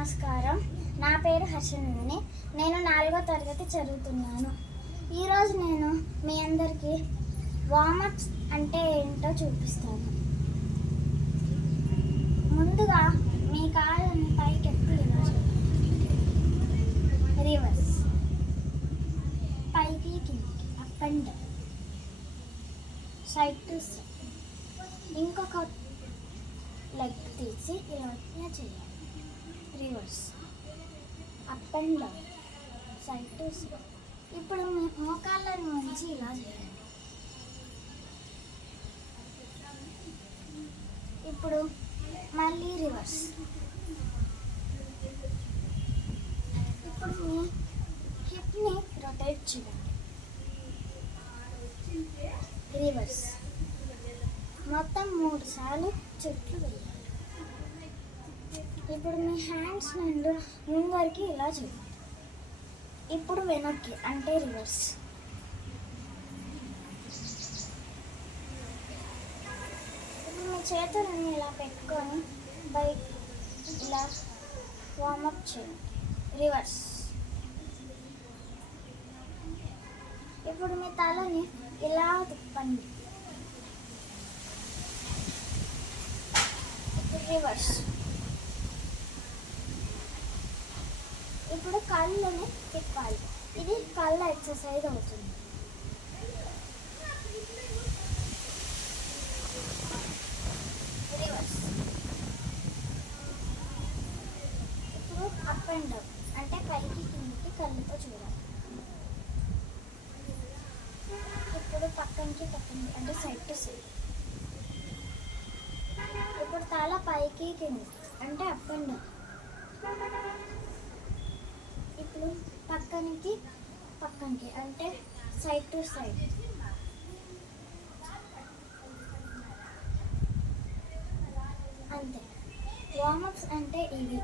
నమస్కారం. నా పేరు హర్షిని. నేను 4వ తరగతి చదువుతున్నాను. ఈరోజు నేను మీ అందరికీ వార్మప్స్ అంటే ఏంటో చూపిస్తాను. ముందుగా మీ కాళ్ళని పైకెత్తి ఇలా రివర్స్, పైకి కిందకి, up and down, side to side. ఇంకొక లెగ్ తీసి ఇలా చేయాలి. Reverse, up and down, side to side. ఇప్పుడు మీ మోకాళ్ళని ఉంచి ఇలా చేయాలి. ఇప్పుడు మళ్ళీ రివర్స్. ఇప్పుడు మీ హిప్ని రొటేట్ చేయండి. రివర్స్, మొత్తం 3 సార్లు చుట్లు వేయాలి. ఇప్పుడు మీ హ్యాండ్స్ నుండి ముందరికి ఇలా చేయండి. ఇప్పుడు వెనక్కి అంటే రివర్స్. ఇప్పుడు మీ చేతులను ఇలా పెట్టుకొని ఇలా వార్మప్ చేయండి. రివర్స్. ఇప్పుడు మీ తలని ఇలా తిప్పండి. రివర్స్. ఇప్పుడు కళ్ళని తిప్పాలి. ఇది కళ్ళ ఎక్సర్సైజ్ అవుతుంది. రివర్స్. ఇప్పుడు అప్ అండ్ డౌన్ అంటే పైకి కిందకి కళ్ళతో చూడాలి. ఇప్పుడు పక్కనకి అంటే సైడ్ టు సైడ్. ఇప్పుడు తల పైకి కిందకి అంటే అప్ అండ్ డౌన్. ఇప్పుడు పక్కనకి అంటే సైడ్ టు సైడ్. అంతే. వార్మప్స్ అంటే ఇవి.